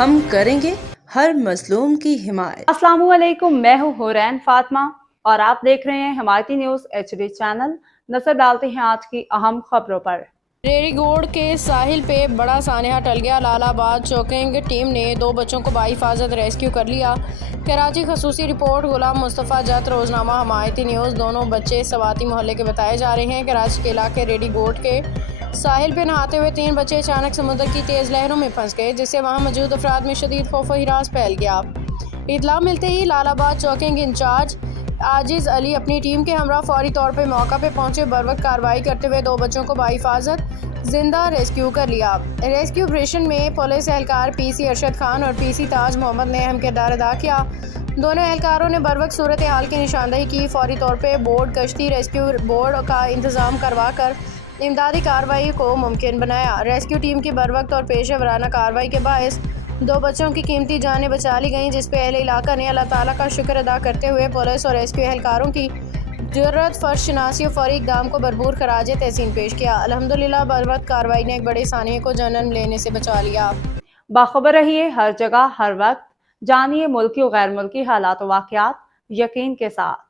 हम करेंगे हर मजलूम की हिमायत। अस्सलाम वालेकुम, मैं हूँ हुरैन फातिमा और आप देख रहे हैं हिमायती न्यूज़ HD चैनल। नजर डालते हैं आज की अहम खबरों पर। रेरीगोड़ के साहिल पे बड़ा सानहा टल गया। लालाबाद चौकिंग टीम ने 2 बच्चों को बाहिफाजत रेस्क्यू कर लिया। कराची खसूसी रिपोर्ट गुलाम मुस्तफ़ा जत, रोजनामा हिमायती न्यूज़। दोनों बच्चे सवाती मोहल्ले के बताए जा रहे हैं। कराची के इलाके रेरीगोड़ के साहिल पे नहाते हुए 3 बच्चे अचानक समुद्र की तेज़ लहरों में फंस गए, जिससे वहां मौजूद अफराद में शदीद खौफ व हिरास फैल गया। इतला मिलते ही लालाबाद चौकिंग इंचार्ज आजिज़ अली अपनी टीम के हमरा फौरी तौर पर मौका पे पहुंचे। बरवक्त कार्रवाई करते हुए 2 बच्चों को बाहिफाजत जिंदा रेस्क्यू कर लिया। रेस्क्यू ऑपरेशन में पुलिस एहलकार PC अरशद खान और PC ताज मोहम्मद ने अहम किरदार अदा किया। दोनों एहलकारों ने बरवक्त सूरत हाल की निशानदही की। फौरी तौर पर बोट कश्ती रेस्क्यू बोर्ड का इंतजाम करवा कर इमदादी कार्रवाई को मुमकिन बनाया। रेस्क्यू टीम की बरवक्त और पेशे वराना कार्रवाई के बायस 2 बच्चों की कीमती जानें बचा ली गईं, जिस पे अहले इलाका ने अल्लाह ताला का शुक्र अदा करते हुए पुलिस और रेस्क्यू एहलकारों की जुर्रत, फर्श शनासी और फौरी इक़दाम को भरपूर खराज तहसीन पेश किया। अल्हम्दुलिल्लाह बरवक्त कार्रवाई ने एक बड़े सानिए को जन्म लेने से बचा लिया। बाखबर रहिए हर जगह हर वक्त, जानिए मुल्की और गैर मुल्की हालात व वाक़यात यकीन के साथ।